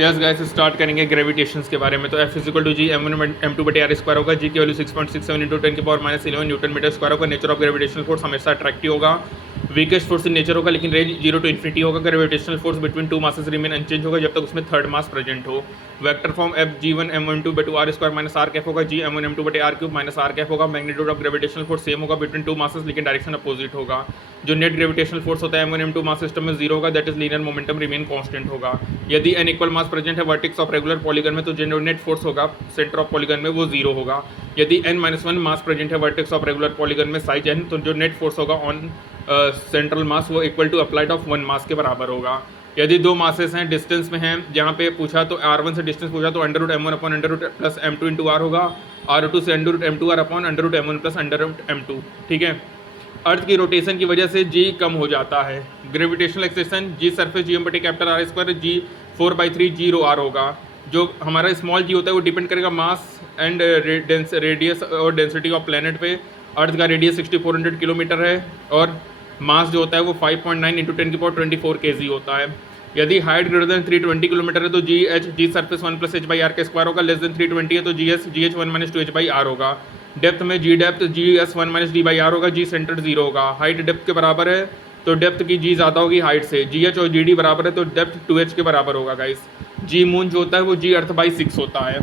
Yes guys, start करेंगे ग्रेविटेशंस के बारे में। तो F is equal to ji m1 m2 बटे आर स्क्वायर होगा। जी की वैल्यू 6.67 इंटू 10 की पावर -11 न्यूटन मीटर स्क्वायर होगा। नेचर ऑफ ग्रेविटेशनल फोर्स हमेशा अट्रैक्टिव होगा, वीकेस्ट फोर्स इन नेचर होगा, लेकिन रेंज 0 टू इन्फिनिटी होगा। Gravitational force between two masses remain unchange होगा जब तक उसमें थर्ड मास प्रेजेंट हो। Vector form F g1 m12 बटू R square minus R cap होगा। जी m1 m2 बटे are cube minus R cap होगा। Magnitude of gravitational force same होगा बिटवीन टू मासेस, लेकिन डायरेक्शन अपोजिट होगा। जो net gravitational force होता है m1 m2 मास सिस्टम में 0 होगा, that is linear momentum remain constant होगा। यदि n इक्वल मास प्रेजेंट है वर्टेक्स ऑफ रेगुलर पॉलीगन में, तो जो नेट फोर्स होगा सेंटर ऑफ पॉलीगन में वो 0 होगा। यदि n-1 मास प्रेजेंट है वर्टेक्स ऑफ रेगुलर पॉलीगन में साइज n, तो जो नेट फोर्स होगा ऑन सेंट्रल मास वो इक्वल टू अप्लाइड ऑफ 1 मास के बराबर होगा। यदि दो मासेस हैं डिस्टेंस में हैं, जहाँ पे पूछा तो r1 से डिस्टेंस पूछा तो under root m1 upon under root plus m2 into R होगा। r2 से under root m2 R upon under root m1 plus under root m2। ठीक है, अर्थ की रोटेशन की वजह से g कम हो जाता है। Gravitational acceleration g surface g M बटे capital R square g 4/3 g rho R होगा। जो हमारा स्मॉल जी होता है वो डिपेंड करेगा मास एंड रेडियस और डेंसिटी ऑफ प्लेनेट पे। अर्थ का रेडियस 6400 किलोमीटर है और मास जो होता है वो 5.9 इंटू 10 की पावर 24 kg होता है। यदि हाइट ग्रेटर देन 320 किलोमीटर है तो G H G surface 1 plus H by R के स्क्वायर होगा। लेस देन 320 है तो G S G H 1 minus 2 H by are होगा। डेप्थ में G depth G S 1 minus D by are होगा। G centre 0 होगा। हाइट डेप्थ के बराबर है तो डेप्थ की जी ज़्यादा होगी हाइट से। जी एच और जी डी बराबर है तो डेप्थ 2h के बराबर होगा गाइस। जी मून जो होता है वो जी अर्थ बाई 6 होता है।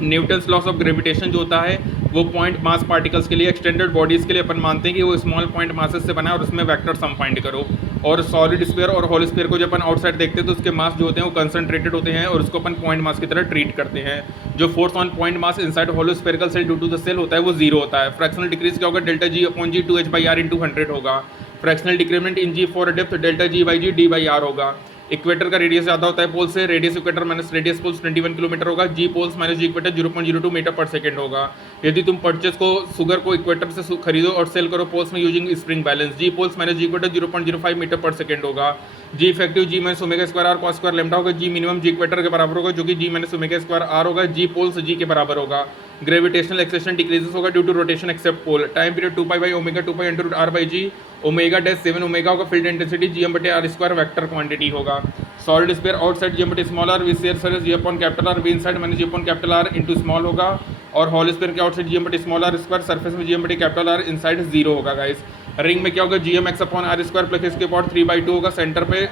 न्यूटन्स लॉस ऑफ ग्रेविटेशन जो होता है वो पॉइंट मास पार्टिकल्स के लिए, एक्सटेंडेड बॉडीज़ के लिए अपन मानते हैं कि वो स्मॉल पॉइंट मासेस से बना है और उसमें वेक्टर सम फाइंड करो। और सॉलिड स्फीयर और होल स्फीयर को जब अपन आउटसाइड देखते हैं तो उसके मास जो होते हैं वो कंसंट्रेटेड होते हैं और उसको अपन पॉइंट मास की तरह ट्रीट करते हैं। जो force on point mass inside hollow spherical shell due to the shell होता है वो 0 होता है। फ्रैक्शनल डिक्रीज क्या होगा, delta g upon g 2h by r into 100 होगा। Fractional decrement in g for depth delta g by g d by are होगा। Equator का रेडियस ज़्यादा होता है पोल से, radius equator minus radius poles 21 kilometre होगा। जी पोल्स माइनस जी equator 0.02 metre per second होगा। यदि तुम परचेस को शुगर को इक्वेटर से खरीदो और सेल करो पोल्स में using spring balance, G poles minus जी इक्वेटर 0.05 मीटर पर सेकंड होगा। G effective G minus omega square R cos square lambda होगा। जी मिनिमम जी इक्वेटर के बराबर होगा जो कि g minus omega square R होगा। जी पोल्स जी के बराबर होगा। ग्रेविटेशनल एक्सेशन डिक्रीजेस होगा due to rotation except pole. Time period 2 pi by omega 2 pi into root R by g. Omega dash 7 omega होगा। फील्ड इंटेंसिटी जी एम बटे R square vector quantity होगा। Solid sphere outside जी M बटे small r V share surface G upon capital R V inside minus G upon capital R into small होगा। और hollow sphere के outside जी M बटे small r square surface में G M बटे capital R inside 0 होगा guys. Ring में क्या होगा, G M X upon R square plus इसके पावर 3/2 होगा सेंटर पे।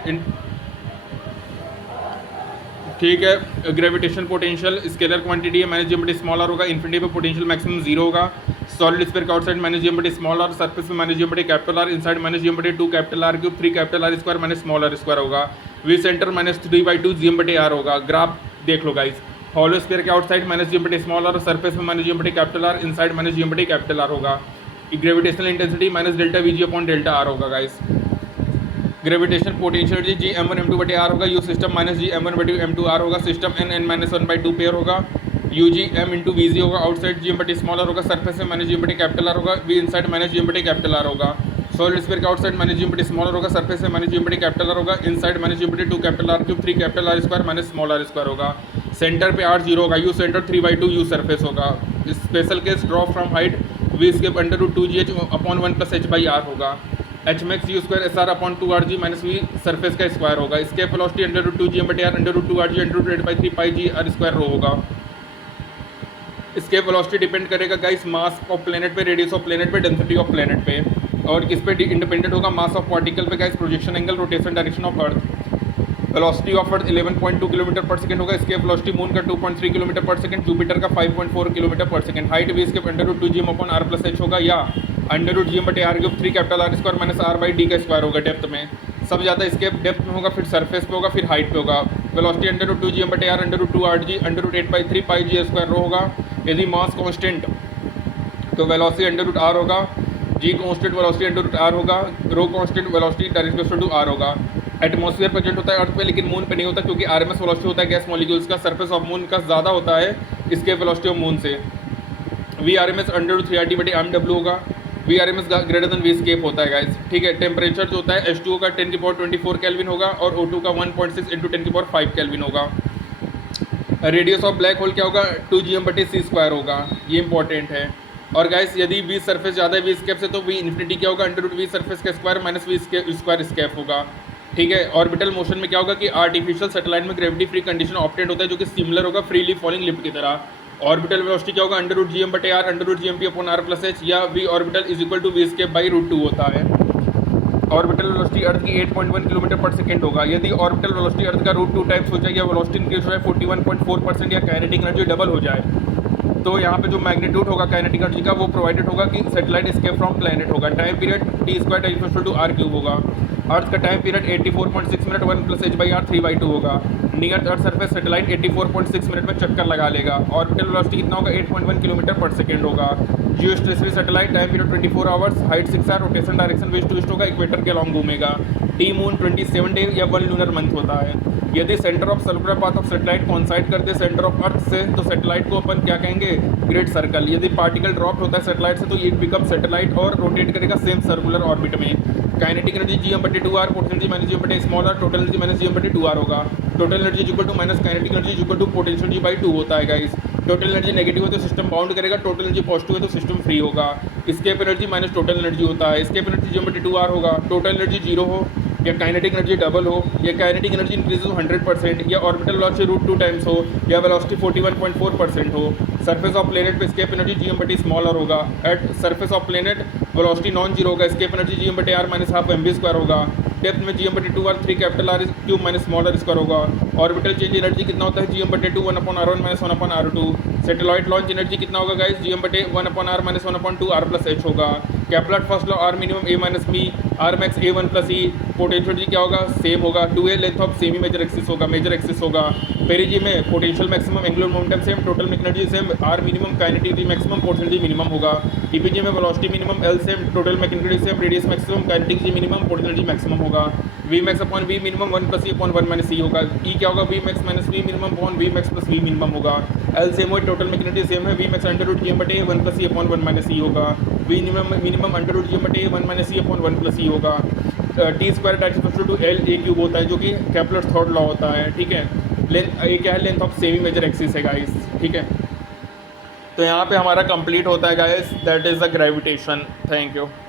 ठीक है, ग्रेविटेशन पोटेंशियल स्केलर क्वांटिटी है माइनस जी एम बटे स्मॉल आर होगा। इन्फिनिटी पे पोटेंशियल मैक्सिमम 0 होगा। सॉलिड स्फीयर का आउटसाइड माइनस जी एम बटे स्मॉल आर सरफेस में माइनस जी एम बटे कैपिटल आर इनसाइड माइनस जी एम बटे 2 capital R cube 3 capital R square minus small r square होगा। V centre minus 3/2 G M बटे R होगा। Graph देख लो गाइस, हॉलो स्फीयर के आउटसाइड माइनस जी M बटे स्मॉल आर सरफेस में minus जी M बटे कैपिटल आर इनसाइड माइनस जी M बटे कैपिटल आर होगा। Gravitational intensity minus delta we ji upon delta R होगा गाइस। ग्रेविटेशनल पोटेंशियल जी m1 m2 बटे R होगा। You system minus ji m1 बटे m2 r होगा। System n-1/2 pair होगा। U g m into V g होगा। Outside जी M बटे small r होगा। Surface में माइनस जी एम बटे कैपिटल आर होगा। वी इनसाइड माइनस जी एम बटे कैपिटल आर होगा। सॉलिड स्फीयर का आउटसाइड माइनस जी एम बटे स्मॉल आर होगा। सरफेस में माइनस जी एम बटे कैपिटल आर होगा। इनसाइड माइनस जी एम बटे 2 capital R cube 3 capital R square minus small r square होगा। सेंटर पे r 0 होगा। यू सेंटर 3/2 यू सरफेस होगा। Special case drop from height V escape under root 2 G H upon 1 plus H by are होगा। H max U square S R upon 2 R G minus V surface का square होगा। Escape velocity under root 2 जी M बटे R under root 2 R G under root 8/3 pi ji are square rho होगा। Escape velocity depend करेगा guys mass of planet पे, radius of planet पे, density of planet पे। और किस पे इंडिपेंडेंट होगा, मास ऑफ पार्टिकल पे guys, projection angle, rotation direction of earth. Velocity of earth 11.2 kilometre per second होगा। स्केप वेलोसिटी मून का 2.3 किलोमीटर पर सेकंड, जुपिटर का 5.4 किलोमीटर पर सेकंड। हाइट भी स्केप अंडर रूट 2 जी M upon r plus h होगा या under root g M बटे are cube 3 capital R square minus r by d का square होगा। Depth में सब ज़्यादा स्केप डेप्थ में होगा, फिर सरफेस पे होगा, फिर हाइट पे होगा। वेलोसिटी अंडर रूट 2 जी एम बटे R under root 2 R G under root 8/3 pi G square rho होगा। यदि मास कांस्टेंट तो वेलोसिटी अंडर रूट आर होगा। G constant velocity under root R होगा। Rho constant velocity direct to R होगा। Atmosphere present होता है अर्थ पे लेकिन मून पे नहीं होता क्योंकि आरएमएस वेलोसिटी होता है गैस मॉलिक्यूल्स का। सरफेस ऑफ मून का ज़्यादा होता है स्केप वेलोसिटी ऑफ मून से। V r m s under root 3RT बटे एम डब्ल्यू होगा। V r m s greater than v escape होता है गाइस। ठीक है, टेम्परेचर जो होता है H2O का 10 की पावर 24 केल्विन होगा और O2 का 1.6 इंटू 10 की पावर 5 केल्विन होगा। रेडियस ऑफ ब्लैक होल क्या होगा, 2 GM बटे c स्क्वायर होगा। ये इंपॉर्टेंट है। और गाइस यदि वी सरफेस ज़्यादा है वी स्केप से तो वी इन्फिनिटी क्या होगा, अंडर रूट वी सरफेस का square minus v square escape होगा। ठीक है। ऑर्बिटल मोशन में क्या होगा कि आर्टिफिशियल सैटेलाइट में ग्रेविटी फ्री कंडीशन ऑप्टेड होता है, जो कि सिमिलर होगा फ्रीली फॉलिंग लिफ्ट की तरह। ऑर्बिटल वेलोसिटी क्या होगा, √gm/r √gmp/r+h, या v orbital is equal to v²/√2 होता है। ऑर्बिटल वेलोसिटी अर्थ की 8.1 किलोमीटर पर सेकंड होगा। यदि ऑर्बिटल वेलोसिटी अर्थ का √2 टाइम्स हो जाए, या वेलोसिटी इंक्रीज हो जाए 41.4%, या काइनेटिक एनर्जी डबल हो जाए, तो यहाँ पे जो मैग्नीट्यूड होगा काइनेटिक एनर्जी का वो प्रोवाइडेड होगा कि सैटेलाइट escape फ्रॉम प्लैनेट होगा। टाइम पीरियड t² r³ होगा। अर्थ का टाइम पीरियड 84.6 मिनट 1+h/r 3/2 होगा। Near earth surface satellite 84.6 minute में चक्कर लगा लेगा। ऑर्बिटल वेलोसिटी कितना होगा, 8.1 किलोमीटर पर सेकेंड होगा। Geostationary satellite time period 24 hours, height 6 hour, rotation direction west to east होगा, इक्वेटर के अलॉन्ग घूमेगा। टी मून 27 डे या 1 लूनर मंथ होता है। यदि centre of circular path of satellite consider करते सेंटर ऑफ अर्थ से, तो सैटेलाइट को अपन क्या कहेंगे, ग्रेट सर्कल। यदि पार्टिकल ड्रॉप होता है सैटेलाइट से, तो ये बिकम सैटेलाइट और रोटेट करेगा सेम सर्कुलर ऑर्बिट में। Kinetic energy gm/2r, potential energy -gm/स्मॉल r, टोटल एनर्जी -gm/2r होगा। Total energy equal to minus kinetic energy equal to potential एनर्जी/2 होता है गाइस। टोटल एनर्जी नेगेटिव है तो सिस्टम बाउंड करेगा, टोटल एनर्जी पॉजिटिव है तो सिस्टम फ्री होगा। Escape energy minus total energy होता है। एस्केप एनर्जी gm/2r होगा। टोटल एनर्जी 0 हो, या काइनेटिक एनर्जी डबल हो, या काइनेटिक एनर्जी इंक्रीज हो 100%, या ऑर्बिटल वेलोसिटी √2 टाइम्स हो, या वेलोसिटी 41.4% हो। सरफेस ऑफ प्लेनेट पे एस्केप एनर्जी gm/स्मॉल r होगा। At surface of planet velocity non zero होगा। एस्केप एनर्जी gm/r -12 mv² होगा। डेप्थ में gm/2r 3 R³ स्मॉल r² होगा। ऑर्बिटल चेंज एनर्जी कितना होता है, gm/2 1/r1 -1/r2। Satellite launch energy कितना होगा गाइस, gm/1/r -1/2 r+h होगा। Kepler first law r minimum a - b r max a1 + e। Potential energy क्या होगा, सेम होगा। 2a length of semi major axis होगा, मेजर एक्सिस होगा। Perigee में potential maximum, angular momentum same, total energy same, r minimum, kinetic energy maximum, potential energy minimum होगा। Apogee में velocity minimum l same, total mechanical energy same, radius maximum, kinetic energy minimum, potential energy maximum होगा। Vmax/V minimum 1 + e/1 - e होगा। E क्या होगा, Vmax - V minimum Vmax + V minimum होगा। L same हो, total mechanical energy same है, Vmax √gm/a 1 + e/1 - e होगा। V minimum √gm/a 1 - e/1 + e होगा। t² to l a³ होता है, जो कि केपलर थर्ड लॉ होता है। ठीक है। लेंथ ये क्या है, length of semi major axis है गाइस। ठीक है, तो यहाँ पे हमारा कंप्लीट होता है guys, that is the gravitation. Thank you.